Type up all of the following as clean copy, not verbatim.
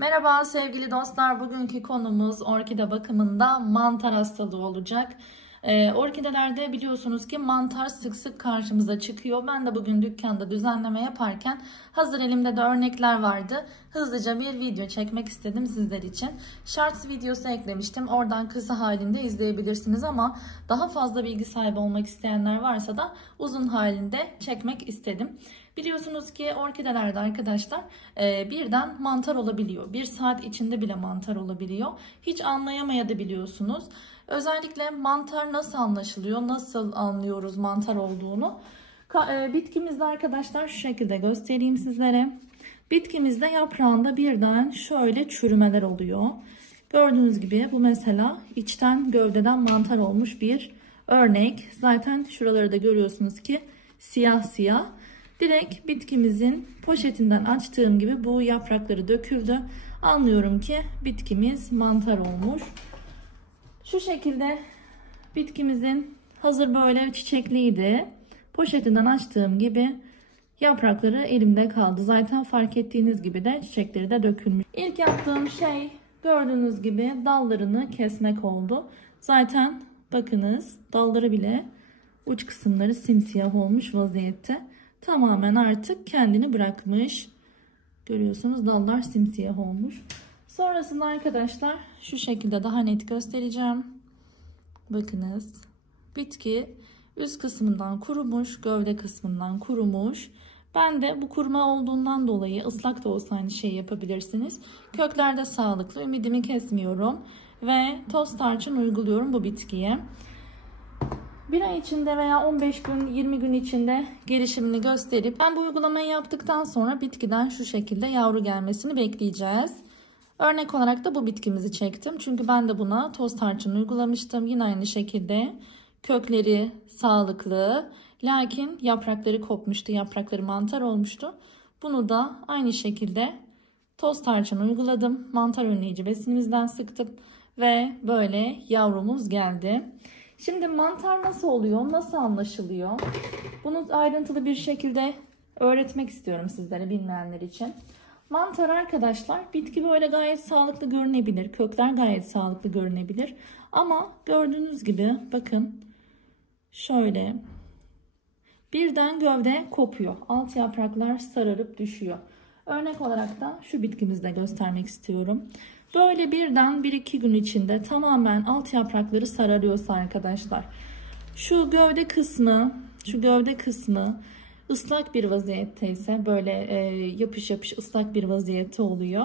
Merhaba sevgili dostlar. Bugünkü konumuz orkide bakımında mantar hastalığı olacak. Orkidelerde biliyorsunuz ki mantar sık sık karşımıza çıkıyor. Ben de bugün dükkanda düzenleme yaparken hazır elimde de örnekler vardı. Hızlıca bir video çekmek istedim sizler için. Shorts videosu eklemiştim. Oradan kısa halinde izleyebilirsiniz ama daha fazla bilgi sahibi olmak isteyenler varsa da uzun halinde çekmek istedim. Biliyorsunuz ki orkidelerde arkadaşlar birden mantar olabiliyor. Bir saat içinde bile mantar olabiliyor. Hiç anlayamayabiliyorsunuz. Özellikle mantar nasıl anlaşılıyor? Nasıl anlıyoruz mantar olduğunu? Bitkimizde arkadaşlar şu şekilde göstereyim sizlere. Bitkimizde yaprağında birden şöyle çürümeler oluyor. Gördüğünüz gibi bu mesela içten gövdeden mantar olmuş bir örnek. Zaten şuraları da görüyorsunuz ki siyah siyah. Direkt bitkimizin poşetinden açtığım gibi bu yaprakları döküldü. Anlıyorum ki bitkimiz mantar olmuş. Şu şekilde bitkimizin hazır böyle çiçekliydi. Poşetinden açtığım gibi yaprakları elimde kaldı. Zaten fark ettiğiniz gibi de çiçekleri de dökülmüş. İlk yaptığım şey gördüğünüz gibi dallarını kesmek oldu. Zaten bakınız dalları bile uç kısımları simsiyah olmuş vaziyette. Tamamen artık kendini bırakmış. Görüyorsunuz dallar simsiyah olmuş. Sonrasında arkadaşlar şu şekilde daha net göstereceğim. Bakınız. Bitki üst kısmından kurumuş, gövde kısmından kurumuş. Ben de bu kuruma olduğundan dolayı ıslak da olsa aynı şeyi yapabilirsiniz. Köklerde sağlıklı, ümidimi kesmiyorum ve toz tarçın uyguluyorum bu bitkiye. Bir ay içinde veya 15 gün 20 gün içinde gelişimini gösterip ben bu uygulamayı yaptıktan sonra bitkiden şu şekilde yavru gelmesini bekleyeceğiz. Örnek olarak da bu bitkimizi çektim. Çünkü ben de buna toz tarçın uygulamıştım. Yine aynı şekilde kökleri sağlıklı. Lakin yaprakları kopmuştu. Yaprakları mantar olmuştu. Bunu da aynı şekilde toz tarçın uyguladım. Mantar önleyici besinimizden sıktım. Ve böyle yavrumuz geldi. Şimdi mantar nasıl oluyor? Nasıl anlaşılıyor? Bunu ayrıntılı bir şekilde öğretmek istiyorum sizlere bilmeyenler için. Mantar arkadaşlar bitki böyle gayet sağlıklı görünebilir. Kökler gayet sağlıklı görünebilir. Ama gördüğünüz gibi bakın şöyle birden gövde kopuyor. Alt yapraklar sararıp düşüyor. Örnek olarak da şu bitkimizde göstermek istiyorum. Böyle birden 1-2 gün içinde tamamen alt yaprakları sararıyorsa arkadaşlar şu gövde kısmı ıslak bir vaziyetteyse böyle yapış yapış ıslak bir vaziyette oluyor.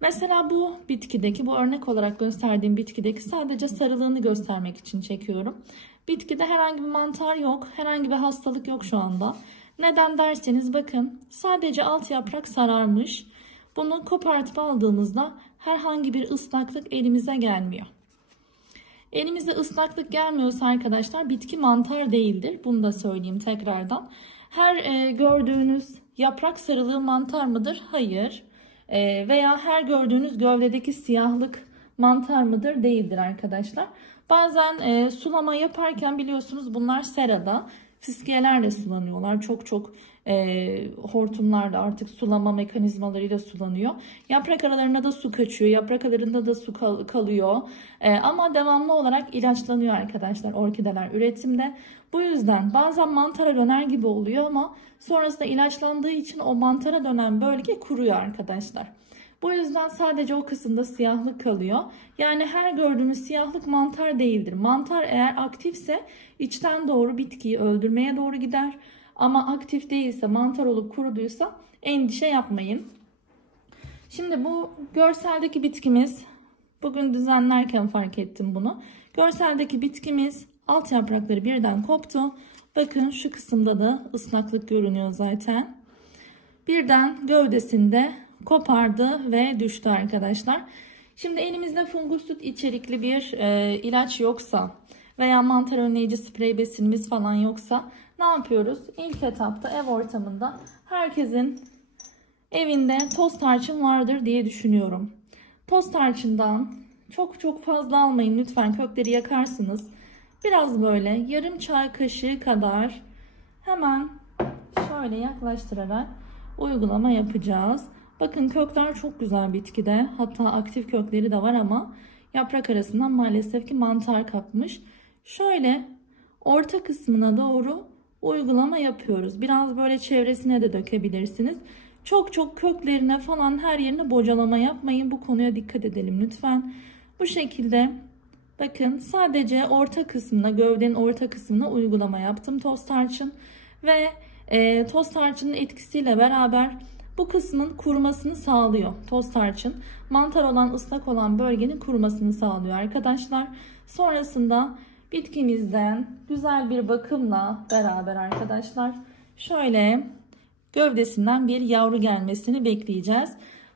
Mesela bu bitkideki bu örnek olarak gösterdiğim bitkideki sadece sarılığını göstermek için çekiyorum. Bitkide herhangi bir mantar yok, herhangi bir hastalık yok şu anda. Neden derseniz bakın sadece alt yaprak sararmış. Bunu kopartıp aldığımızda herhangi bir ıslaklık elimize gelmiyor. Elimize ıslaklık gelmiyorsa arkadaşlar bitki mantar değildir. Bunu da söyleyeyim tekrardan. Her gördüğünüz yaprak sarılığı mantar mıdır? Hayır. Veya her gördüğünüz gövdedeki siyahlık mantar mıdır? Değildir arkadaşlar. Bazen sulama yaparken biliyorsunuz bunlar serada. Fiskiyelerle sulanıyorlar. Çok hortumlarla artık sulama mekanizmalarıyla sulanıyor. Yaprak aralarına da su kaçıyor. Yaprak aralarında da su kalıyor. Ama devamlı olarak ilaçlanıyor arkadaşlar orkideler üretimde. Bu yüzden bazen mantara döner gibi oluyor ama sonrasında ilaçlandığı için o mantara dönen bölge kuruyor arkadaşlar. Bu yüzden sadece o kısımda siyahlık kalıyor. Yani her gördüğünüz siyahlık mantar değildir. Mantar eğer aktifse içten doğru bitkiyi öldürmeye doğru gider. Ama aktif değilse, mantar olup kuruduysa endişe yapmayın. Şimdi bu görseldeki bitkimiz, bugün düzenlerken fark ettim bunu. Görseldeki bitkimiz alt yaprakları birden koptu. Bakın şu kısımda da ıslaklık görünüyor zaten. Birden gövdesinde kopardı ve düştü arkadaşlar. Şimdi elimizde fungusit içerikli bir ilaç yoksa veya mantar önleyici sprey besinimiz falan yoksa ne yapıyoruz? İlk etapta ev ortamında herkesin evinde toz tarçın vardır diye düşünüyorum. Toz tarçından çok fazla almayın lütfen, kökleri yakarsınız. Biraz böyle yarım çay kaşığı kadar hemen şöyle yaklaştırarak uygulama yapacağız. Bakın kökler çok güzel bitkide. Hatta aktif kökleri de var ama yaprak arasından maalesef ki mantar kapmış. Şöyle orta kısmına doğru uygulama yapıyoruz. Biraz böyle çevresine de dökebilirsiniz. Çok çok köklerine falan her yerine bocalama yapmayın. Bu konuya dikkat edelim lütfen. Bu şekilde bakın sadece orta kısmına, gövdenin orta kısmına uygulama yaptım toz tarçın. Ve toz tarçının etkisiyle beraber bu kısmın kurumasını sağlıyor toz tarçın. Mantar olan, ıslak olan bölgenin kurumasını sağlıyor arkadaşlar. Sonrasında bitkimizden güzel bir bakımla beraber arkadaşlar şöyle gövdesinden bir yavru gelmesini bekleyeceğiz.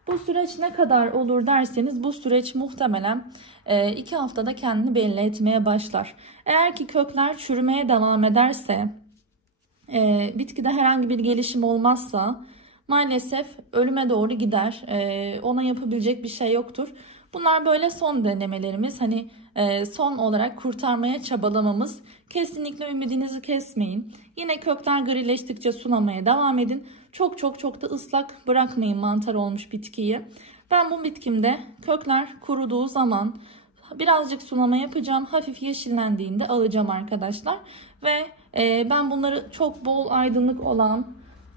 Bu süreç ne kadar olur derseniz bu süreç muhtemelen 2 haftada kendini belli etmeye başlar. Eğer ki kökler çürümeye devam ederse, bitkide herhangi bir gelişim olmazsa maalesef ölüme doğru gider. Ona yapabilecek bir şey yoktur. Bunlar böyle son denemelerimiz. Hani son olarak kurtarmaya çabalamamız. Kesinlikle ümidinizi kesmeyin. Yine kökler grileştikçe sulamaya devam edin. Çok da ıslak bırakmayın mantar olmuş bitkiyi. Ben bu bitkimde kökler kuruduğu zaman birazcık sulama yapacağım. Hafif yeşillendiğinde alacağım arkadaşlar. Ve ben bunları çok bol aydınlık olan,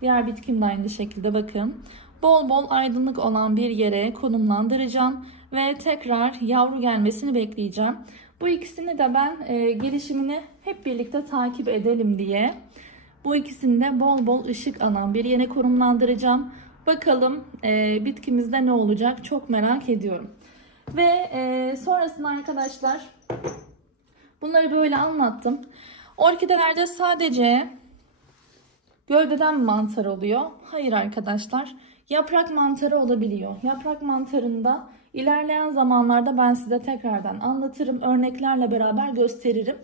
diğer bitkim de aynı şekilde bakın. Bol aydınlık olan bir yere konumlandıracağım. Ve tekrar yavru gelmesini bekleyeceğim. Bu ikisini de ben gelişimini hep birlikte takip edelim diye bu ikisini de bol ışık alan bir yere konumlandıracağım. Bakalım bitkimizde ne olacak, çok merak ediyorum. Ve sonrasında arkadaşlar bunları böyle anlattım. Orkidelerde sadece gövdeden mantar oluyor. Hayır arkadaşlar, yaprak mantarı olabiliyor. Yaprak mantarında İlerleyen zamanlarda ben size tekrardan anlatırım. Örneklerle beraber gösteririm.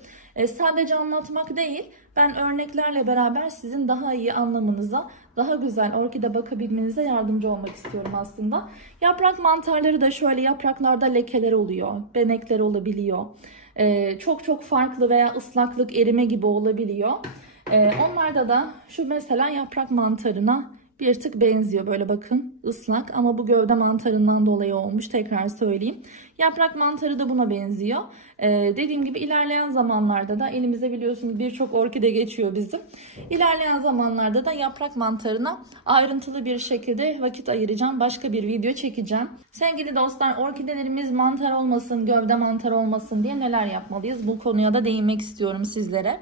Sadece anlatmak değil, ben örneklerle beraber sizin daha iyi anlamanıza, daha güzel orkide bakabilmenize yardımcı olmak istiyorum aslında. Yaprak mantarları da şöyle, yapraklarda lekeler oluyor, benekler olabiliyor. Çok farklı veya ıslaklık, erime gibi olabiliyor. Onlarda da şu mesela yaprak mantarına bir tık benziyor, böyle bakın ıslak ama bu gövde mantarından dolayı olmuş, tekrar söyleyeyim. Yaprak mantarı da buna benziyor. Dediğim gibi ilerleyen zamanlarda da elimize biliyorsunuz birçok orkide geçiyor bizim. İlerleyen zamanlarda da yaprak mantarına ayrıntılı bir şekilde vakit ayıracağım. Başka bir video çekeceğim. Sevgili dostlar, orkidelerimiz mantar olmasın, gövde mantar olmasın diye neler yapmalıyız? Bu konuya da değinmek istiyorum sizlere.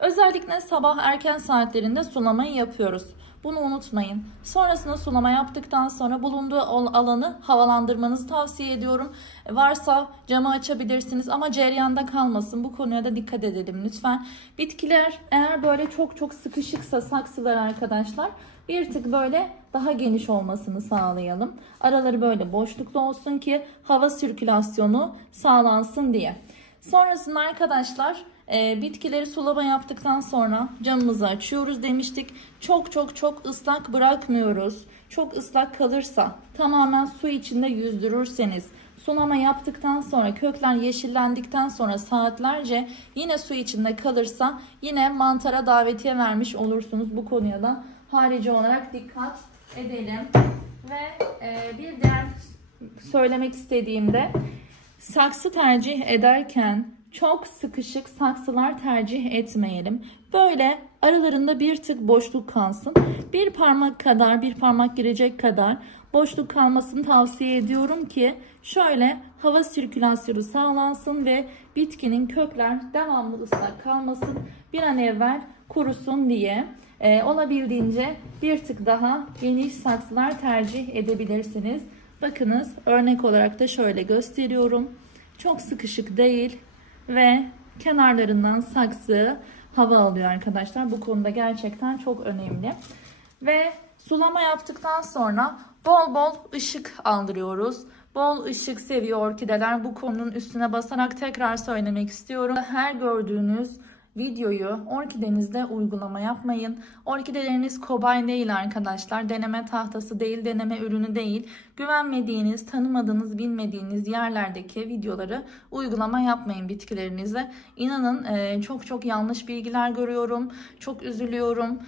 Özellikle sabah erken saatlerinde sulamayı yapıyoruz. Bunu unutmayın. Sonrasında sulama yaptıktan sonra bulunduğu alanı havalandırmanızı tavsiye ediyorum. Varsa camı açabilirsiniz ama cereyanda kalmasın. Bu konuya da dikkat edelim lütfen. Bitkiler eğer böyle çok sıkışıksa saksılar arkadaşlar, bir tık böyle daha geniş olmasını sağlayalım. Araları böyle boşluklu olsun ki hava sirkülasyonu sağlansın diye. Sonrasında arkadaşlar bitkileri sulama yaptıktan sonra camımızı açıyoruz demiştik. Çok ıslak bırakmıyoruz. Çok ıslak kalırsa, tamamen su içinde yüzdürürseniz, sulama yaptıktan sonra kökler yeşillendikten sonra saatlerce yine su içinde kalırsa yine mantara davetiye vermiş olursunuz. Bu konuya da harici olarak dikkat edelim. Ve bir diğer söylemek istediğimde, saksı tercih ederken çok sıkışık saksılar tercih etmeyelim. Böyle aralarında bir tık boşluk kalsın. Bir parmak kadar, bir parmak girecek kadar boşluk kalmasını tavsiye ediyorum ki şöyle hava sirkülasyonu sağlansın ve bitkinin kökler devamlı ıslak kalmasın. Bir an evvel kurusun diye. Olabildiğince bir tık daha geniş saksılar tercih edebilirsiniz. Bakınız, örnek olarak da şöyle gösteriyorum. Çok sıkışık değil ve kenarlarından saksı hava alıyor arkadaşlar. Bu konuda gerçekten çok önemli. Ve sulama yaptıktan sonra bol ışık aldırıyoruz. Bol ışık seviyor orkideler. Bu konunun üstüne basarak tekrar söylemek istiyorum. Her gördüğünüz videoyu orkidenizde uygulama yapmayın. Orkideleriniz kobay değil arkadaşlar. Deneme tahtası değil, deneme ürünü değil. Güvenmediğiniz, tanımadığınız, bilmediğiniz yerlerdeki videoları uygulama yapmayın bitkilerinize. İnanın çok yanlış bilgiler görüyorum. Çok üzülüyorum.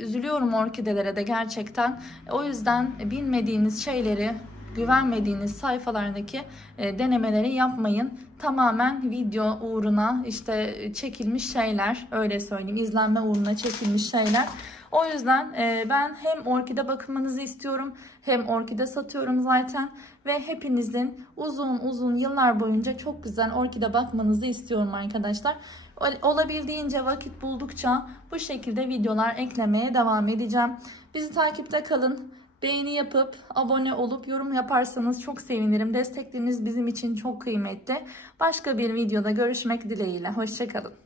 Üzülüyorum orkidelere de gerçekten. O yüzden bilmediğiniz şeyleri, güvenmediğiniz sayfalardaki denemeleri yapmayın. Tamamen video uğruna işte çekilmiş şeyler, öyle söyleyeyim, izlenme uğruna çekilmiş şeyler. O yüzden ben hem orkide bakımınızı istiyorum, hem orkide satıyorum zaten ve hepinizin uzun yıllar boyunca çok güzel orkide bakmanızı istiyorum arkadaşlar. Olabildiğince vakit buldukça bu şekilde videolar eklemeye devam edeceğim. Bizi takipte kalın. Beğeni yapıp abone olup yorum yaparsanız çok sevinirim. Destekleriniz bizim için çok kıymetli. Başka bir videoda görüşmek dileğiyle. Hoşça kalın.